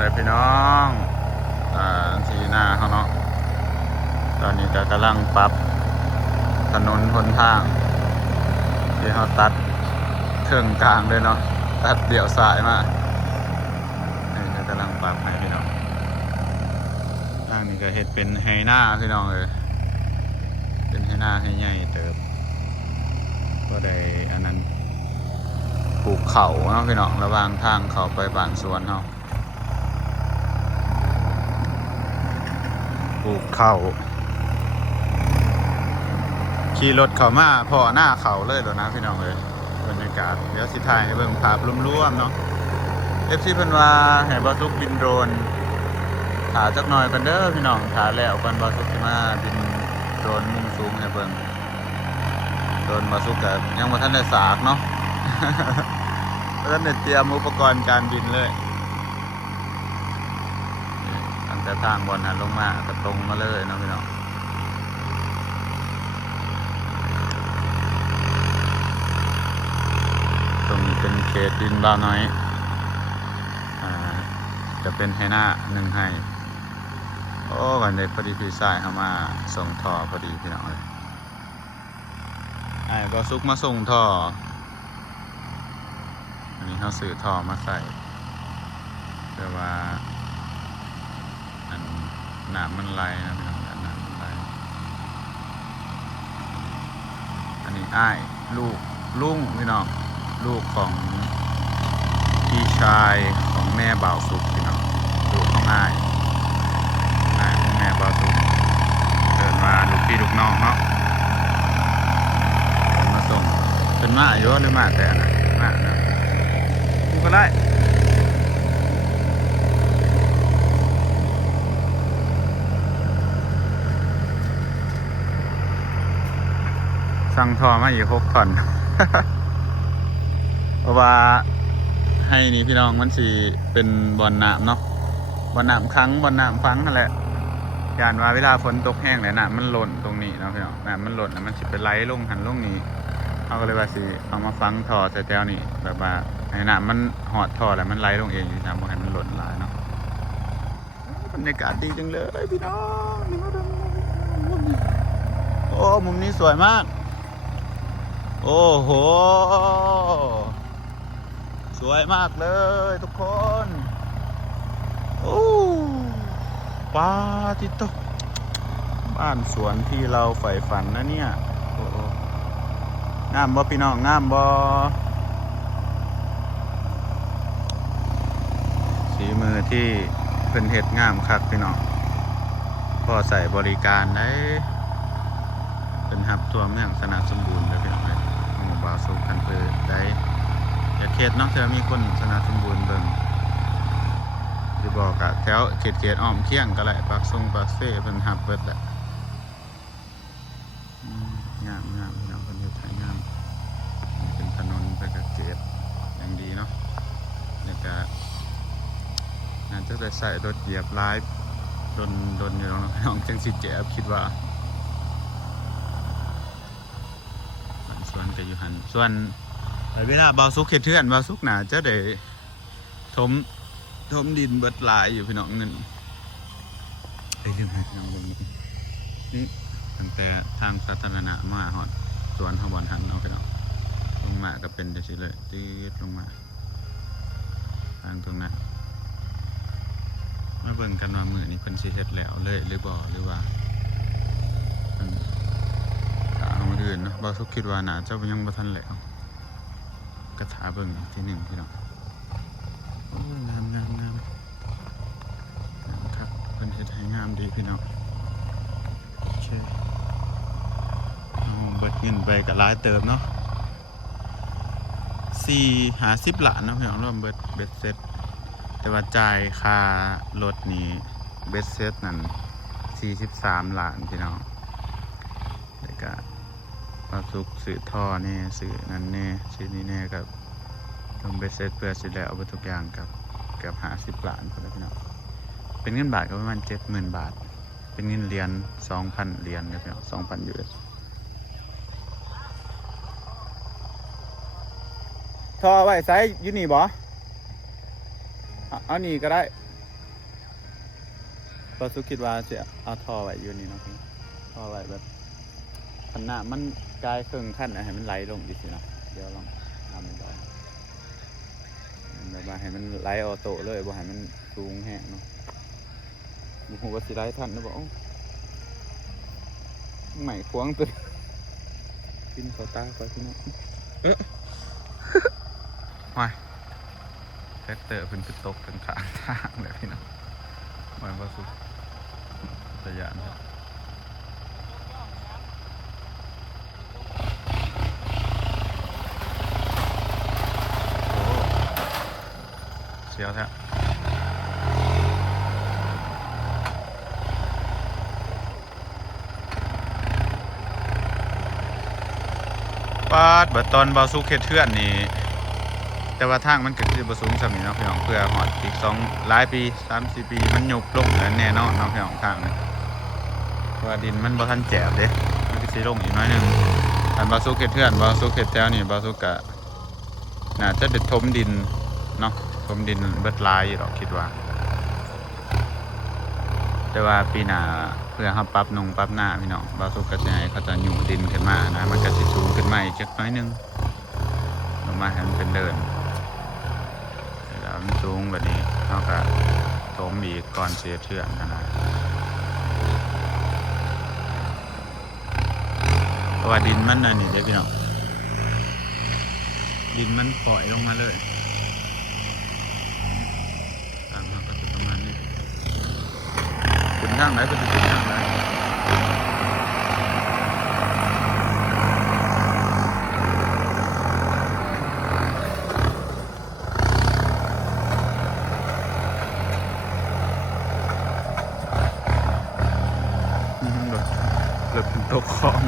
เลยพี่น้องทีหน้าเขาเนาะตอนนี้ก็กำลังปรับถนนหนทางที่เขาตัดเครื่องกลางด้วยเนาะตัดเดี่ยวสายมานี่ก็กำลังปรับให้พี่น้องทางนี้ก็เฮ็ดเป็นไฮหน้าพี่น้องเลยเป็นไฮหน้าให้ใหญ่เติบก็ได้อันนั้นปลูกเขาเนาะพี่น้องระหว่างทางเขาไปบ้านสวนเขาปลูกเขาขี่รถเข้ามาพอหน้าเขาเลยแล้วนะพี่น้องเลยบรรยากาศเดี๋ยวสิถ่ายให้เบิ่งภาพรวมๆเนาะ FC เพิ่นว่าให้บ่ทุกบินโดรนถ่าจักหน่อยกันเด้อพี่น้องถ่าแล้วก่อนบ่ทุกสิมาบินโดรนมุมสูงให้เบิ่งโดรนบ่ทุกก็ยังบ่ทันได้สากเนาะ บ่ทันได้เตรียมอุปกรณ์การบินเลยตั้งแต่ทางบนหันลงมาก็ตรงมาเลยเนาะพี่น้องตรงนี้เป็นเขตดินบ่าวน้อยจะเป็นไฮหน้าหนึ่งไฮโอ้วันเด็กพอดีพี่สายเข้ามาส่งท่อพอดีพี่น้องเลยไอ้บอซุกมาส่งท่ออันนี้เขาซื้อท่อมาใส่เพื่อว่าอันน้ำมันไหลนะพี่น้องน้ำมันไหลอันนี้ไอ้ลุงพี่น้องลูกของพี่ชายของแม่บ่าวสุกพี่น้องลูกของอ้ายของแม่บ่าวสุกเดินมาลูกพี่ลูกน้องเนาะมาส่งเป็นมาเยอะหรือมาแต่นะมาเนาะกูก็ได้สั่งทอมาอีก6 ton เพราะว่าให้นี่พี่น้องมันสิเป็นบ่อนน้ำเนาะบ่อนน้ำครั้งบ่อนน้ำฟังนั่นแหละการว่าเวลาฝนตกแห้งเลยน้ำมันหล่นตรงนี้เนาะพี่น้องน้ำมันหล่นแล้วมันสิไปไหลลงหันลงนี้เขาก็เลยว่าสิเอามาฟังท่อใส่แก้วนี่แบบว่าให้น้ำมันหอดท่อแล้วมันไหลลงเองที่ทำให้มันหล่นหลายเนาะบรรยากาศดีจังเลยพี่น้องโอ้มุมนี้สวยมากโอ้โหสวยมากเลยทุกคนโอ้ปาติโตบ้านสวนที่เราใฝ่ฝันนะเนี่ยโอ้งามบ่พี่น้องงามบ่สีมือที่เพิ่นเฮ็ดงามคักพี่น้องพอใส่บริการได้เป็นหับตัวเมืองสนาสมบูรณ์เลยพี่น้องเลยหมู่บ่าวสุขันเปิดได้อย่าเขตเนาะเธอมีคนสนาสมบูรณ์เบิ่งที่บอกอะแถวเขตอ้อมเคียงก็แหละปากเซ่เป็นหับเปิดแหละงามพี่น้องคนเฮ็ดไทยงามเป็นถนนไปกับเกตอย่างดีเนาะแล้วก็น่าจะได้ใส่รถเหยียบลายดนอยู่แล้วเนาะพี่น้องจังสิเจ็บคิดว่าส่วนก็อยู่หันส่วนเวลาบ่าวสุกเฮ็ดเทือนบ่าวสุกน่าจะได้ถมดินเบิดหลายอยู่พี่น้องเงินไปเรื่องให้พี่น้องเบิ่งนี่ตั้งแต่ทางสาธารณะมาฮอดสวนเฮาบ่อนหันเนาะพี่น้องลงมาก็เป็นจังซี่เลยตีดลงมาทางตรงนั้นมาเบิ่งกันว่ามื้อนี้เพิ่นสิเฮ็ดแล้วเลยหรือบ่หรือว่าเพิ่นเอามาอื่นเนาะบ่าวสุกคิดว่าน่าจะยังบ่ทันแล้วกระถาเบิ่งที่หนึ่งพี่น้องโอ้งามครับเป็นเฮ็ดให้งามดีพี่น้องโอเคเบิดเงินไปกับหลายเติมเนาะ50 ล้านนะพี่น้องรวมเบ็ดเซ็ตแต่ว่าจ่ายค่ารถนี้เบ็ดเซ็ตนั่น43 ล้านพี่น้องแล้วก็ปลาสุกสื่อท่อนี่สื่อนั้นแน่ชื่อนี้แน่กับลงไปเซตเพื่อสิแล้วเอาไปทุกอย่างกับเกือบ50 ล้านคนละพี่น้องเป็นเงินบาทก็ประมาณ70,000 บาทเป็นเงินเหรียญ 2,000 เหรียญนะพี่น้อง 2,000 US ท่อไว้ใส่อยู่นี่บ่เอานี่ก็ได้ ก็สุคิดว่าจะเอาท่อไว้อยู่นี่เนาะท่อไว้แบบขนาดมันกลายเครื่องขั้นให้มันไหลลงอีกสิเนาะเดี๋ยวลองทำมันต่อแบบว่าให้มันไหลออโต้เลยบ่ให้มันสูงแห้งเนาะบุหัวสิไหลทันนะบอกใหม่ควงตัวกินเขาตาไปพี่น้องว้ายแท็กเตอร์เป็นกระตกกันขาทางเลยพี่น้องมันก็สุดตะยานโอ้เสียวแท้ปาดบัดตอนบาซุกเฮ็ดเทือนนี่แต่ว่าทางมันก็คือบาสูงสำนีเนาะพี่น้องเพื่อหอดอีก2 หลายปี3-4 ปีมันยุบลงแล้วแน่นอนเนาะพี่น้องทางนี่เพราะว่าดินมันบ่ทันแจบเด้มันก็สิลงอีกน้อยนึงอันบาซุกเฮ็ดเทือนบาซุกเฮ็ดแถวนี่บาซุกก็น่าจะได้ถมดินเนาะถมดินเบิดหลายอยู่ดอกคิดว่าแต่ว่าปีหน้าเพื่อเฮาปรับหน้าพี่น้องบาซุกก็สิให้เขาจะหยู่ดินขึ้นมานะมันก็สิสูงขึ้นมาอีกจักน้อยนึงลงมาให้มันเป็นเดินแล้วมันสูงแบบนี้เขาก็ถมอีกก่อนเสียเทือนนะเพราะว่าดินมันน่ะนี่เด้พี่น้องดินมันปล่อยลงมาเลยทางมันก็จะประมาณนี้ขึ้นทางไหนก็จะขึ้นทางไหนตกคลอง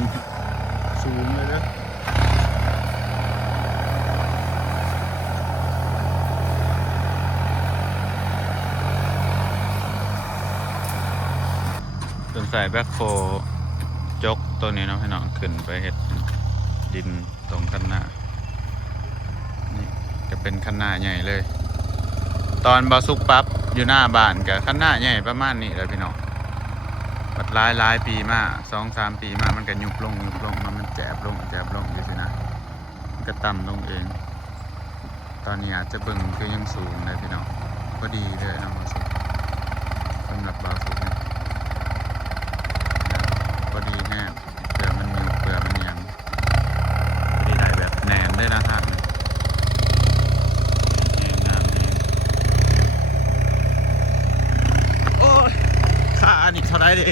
สูงเลยนะต้นสายแบ็คโฟจกตัวนี้เนาะให้น้องขึ้นไปเห็ดดินตรงคันหน้านี่จะเป็นคันหน้าใหญ่เลยตอนบาซุกปั๊บอยู่หน้าบ้านกับคันหน้าใหญ่ประมาณนี้เลยพี่น้องบัดหลายปีมา2-3 ปีมามันก็ยุบลงมันแจบลงอยู่สินะมันก็ต่ำลงเองตอนนี้อาจจะเบิ่งคือยังสูงเลยพี่น้องพอดีเลยนะบาซุกสำหรับบาซุกเนี่ยพอดีแน่เผื่อมันยุบเผื่อมันยังพอดีได้แบบแน่นได้นะฮะอันนี้เท่าไรดิ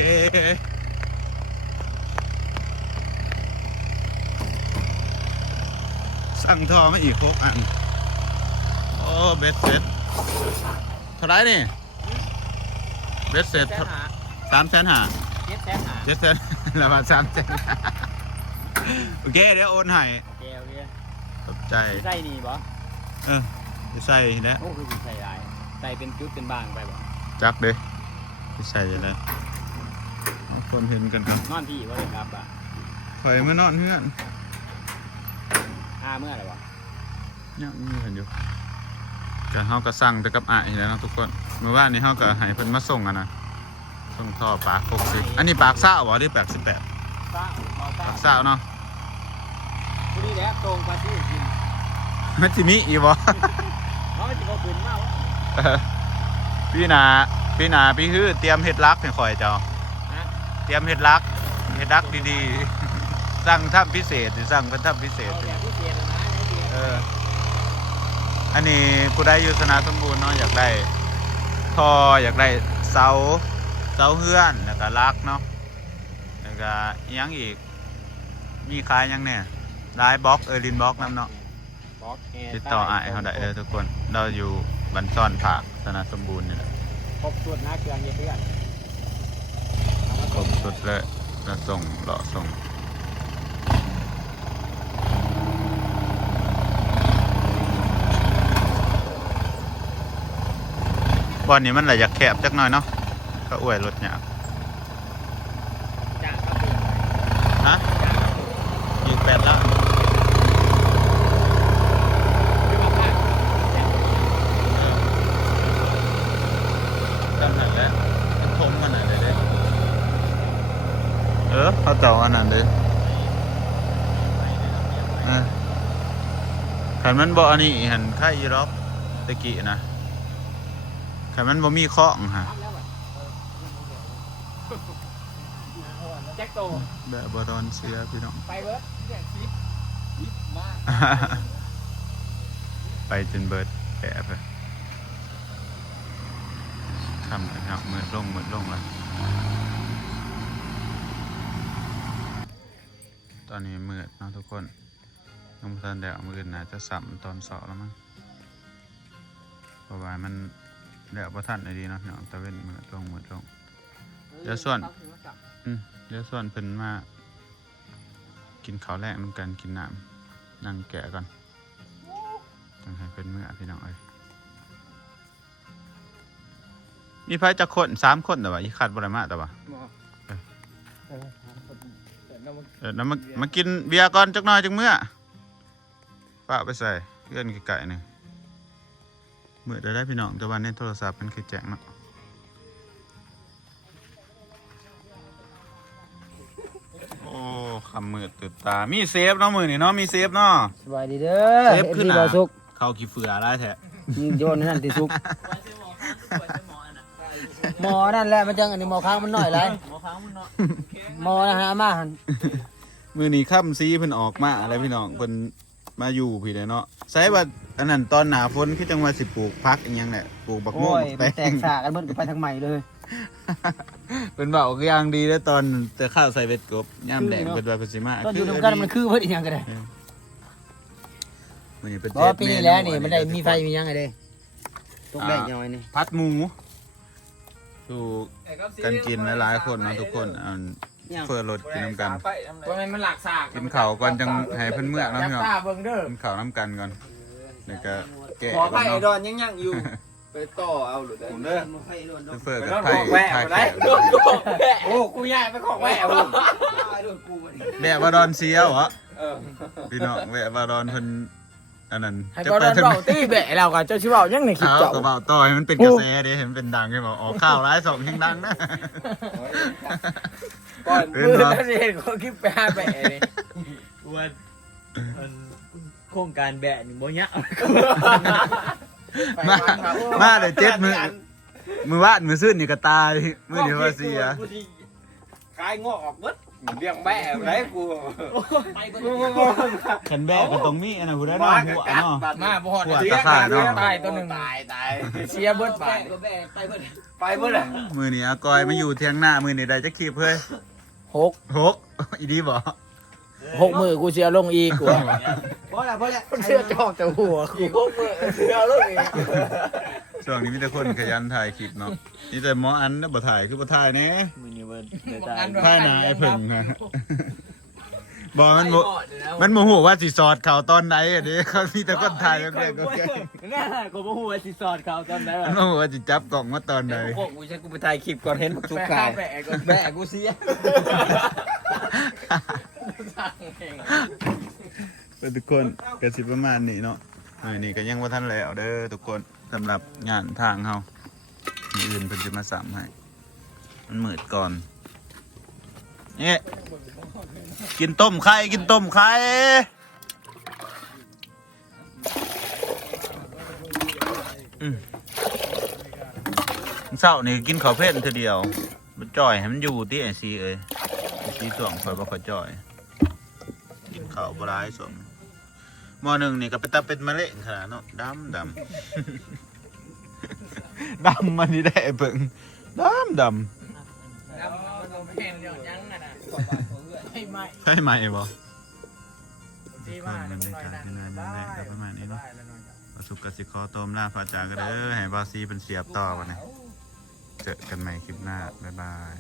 สั่งทอมาอีก6 อันโอ้เบ็ดเสร็จเท่าไรนี่เบ็ดเสร็จ350,000 700,000แล้วมา300,000โอเคเดี๋ยวโอนให้โอเคขอบใจใส่นี่บ่จะใส่นะโอ้คือใส่ได้ใส่เป็นจุดเป็นบางไปบ่จักเด้ใส่อะไรคนเห็นกันครับนอนพี่ว่าเลยครับข่อยเมื่อนอนเพื่อนเมื่อไหร่วะเนี่ยมีเห็นอยู่กันเฮาก็สั่งแต่กับอ้ายแล้วนะทุกคนเมื่อวานนี้เฮาก็ให้เพิ่นมาส่งอ่ะนะส่งท่อปาก60อันนี้ปากซ่าบ่หรือปาก18ปากซ่าเนาะผู้นี้แหละตรงปาที่กินมันสิมีอีบ่มันสิบ่ขึ้นมาวะพี่นาพี่คือเตรียมเห็ดลักให้ข่อยเจ้าเตรียมเห็ดลักดีๆสั่งทำพิเศษสั่งเป็นทำพิเศษอันนี้ผู้ใดอยู่สนาสมบูรณ์เนาะอยากได้ท่ออยากได้เสาเฮือนแล้วก็ลักเนาะแล้วก็ยังอีกมีขายยังเนี่ยลายบล็อกลินบล็อกน้ำเนาะติดต่ออ้ายเขาได้เลยทุกคนเราอยู่บันซ่อนผักสนาสมบูรณ์นี่แหละครบสุดนะเครื่องเพื่อนครบสุดเลยจะส่งเลาะส่งบอนนี้มันไหลอยากแคบจักหน่อยเนาะก็อวยรถเนี่ยฮะอีก8 ล้านนั่นแหละมันทมมัน เขาเจ้าอันนั้นเลยขันมันบ่อันนี้หันไข่ยีรอบตะกี้นะขันมันบ่มีเคาะฮะ แจ็คโต แบบบ่ดอนเสียพี่น้อง ไปเบิร์ดเนี่ยคลิปมาก ไปจนเบิดแอบเลยทำกันครับมืดลงแล้วตอนนี้มืดเนาะทุกคนยังไม่ทันได้เอามือน่าจะสัมตอนเสาร์แล้วมั้งเพราะว่ามันเดี๋ยวพอทันดีเนาะพี่น้องตะเว้นมืดลงเดี๋ยวส่วนเพิ่นมากินข้าวแรกน้ำกันกินน้ำนั่งแกะก่อนจังให้เป็นมือพี่น้องเอ้ยมีไผจะคน3 คนแต่ว่าอีขาดบ่ได้มาแต่ว่าน้ำมากินเบียร์ก่อนจักหน่อยจังเมื่อฝากไปใส่เลื่อนไก่ๆหนึ่งเมื่อได้พี่น้องแต่วันนี้โทรศัพท์มันคือแจ้งเนาะโอ้คำมืดตื่นตามีเซฟเนาะมือนี่เนาะมีเซฟเนาะ สบายดีเด้อ เซฟขึ้นหนา บ่สุก เข้าขี้เฟือได้แท้ โยนนั่นติสุกหมอนั่นแหละมันจังอันนี้หมอค้างมันน้อยหลายหมอนะฮะมาหั่น มือนี้ค่ำซีเพิ่นออกมาอะไรพี่น้องเพิ่นมาอยู่พี่เลยเนาะใส่ว่าอันนั้นตอนหนาฝนคือจังว่าสิปลูกพักอีหยังแหละปลูกบักม่ว โอ้ ง ย บัก แตกสากันเบิดก็ไปทางใหม่เลย เป็นเบาก็ยังดีแล้วตอนจะข้าวใส่เบ็ดกบย่ามแดงเป็นว่าเป็นสิมา ตอนอยู่นำกันมันคือเบิดอีหยังก็ได้ มื้อนี้เป็น บ่ปีนี้แล้วนี่มันได้มีไฟมีหยังไงเด้ตกแดงยังไงนี่ พัดหมูสู่กันกินหลายๆคนเนาะทุกคนอันเพื่อรถกินน้ำกัน ตัวนั้นมันหลักสาก กินข้าวก่อนจังให้เพิ่นเมื่อกเนาะพี่น้อง ตาเบิ่งเด้อ กินข้าวน้ำกันก่อนแล้วก็แกะ ขอไผ่ ก่อน ไอดอ เนาะ นยังอยู่ไปต่อเอาหรือได้เด้อ เพื่อ ไป กับ โดน ไผ่ ของแวะ ไผ่ มาได้ แขก โดนของแวะโอ้กูย้ายไปของแวะโอ้ แบะบาดอนเสียวเหรอ เออ พี่น้องแบะบาดอนเพิ่นอันนั้น ให้บ่ได้เว้าตี้แบะแล้วก็เจ้าสิเว้ายังในคลิป เอา เจ้า กระเป๋าต่อให้มันเป็นกระแสเด้เห็นเป็นดังให้บอกออกข่าวร้าย2เฮงดังนะ ก่อน เป็น มือ เนาะ นั่นเห็นเขาคลิปไปหาแบะนี่ วันโครงการแบะนี่บ่ยะ มาเลย7มือวาดมือซื่นนี่ก็ตายมือเดียวว่าเสีย คายงอกออกเบิดเลี้ยงแบะไรกู ขันแบะก็ตรงมีอันนั้นผู้ได้นอนหัวเนาะ มาบ่ฮอด หัวตะข่ายเนาะ ตายตัวหนึง ตาย เสียเบิดบาด ไปเบิดอ่ะ มือนี้อากอยมาอยู่เทียงหน้ามือนี้ได้จะคีบเฮ้ย 6 อีดีบ่ 6มื้อกูสิเอาลงอีกกู พอแล้ว เสื้อจอกแต่หัวกู อีกพวกมือเอาลูกอีก ช่วงนี้มีแต่คนขยันถ่ายคลิปเนาะนี่แต่หมออันนะบ่ถ่ายคือบ่ถ่ายแน่ มื้อนี้เบิ่นเดี๋ยวตาย ถ่ายหน้าไอ้เพิ่งฮะบ่มันโมโหว่าสิสอดเขาตอนไหนอ่ะเด้เขามีแต่คนถ่ายก็แก่ก็แก่ น่าก็บ่ฮู้ว่าสิสอดเขาตอนไหน มันโมโหว่าสิจับกล่องมาตอนไหน พวกกูใช้กูไปถ่ายคลิปก่อนเห็นบักสุกขายแบะกูเสีย เป็นทุกคนก็สิประมาณนี้เนาะนี่ก็ยังบ่ทันแล้วเด้อทุกคนสำหรับงานทางเฮามีอื่นเพิ่นสิมาสามให้มันมืดก่อนนี่กินต้มไข่เช้านี่กินข้าวเผ็ดทีเดียวมันจ่อยให้มันอยู่ที่ไอซีเอ้ยไอซีส่วงคอยบ่ค่อยจ่อยกินข้าวบ่ร้ายส่วงหม้อหนึ่งนี่ก็เป็นตาเป็นมะเร็งขนาดเนาะดำ ดำมันนี่ได้เบิ่งดำใช่ไหมบ่บรรยากาศที่นั่นนั่นแหละก็ประมาณนี้เนาะสุกกสิขอต้มลาพระจาก็เด้อให้บาซีเป็นเสียบต่อวันนี้เจอกันใหม่คลิปหน้าบ๊ายบาย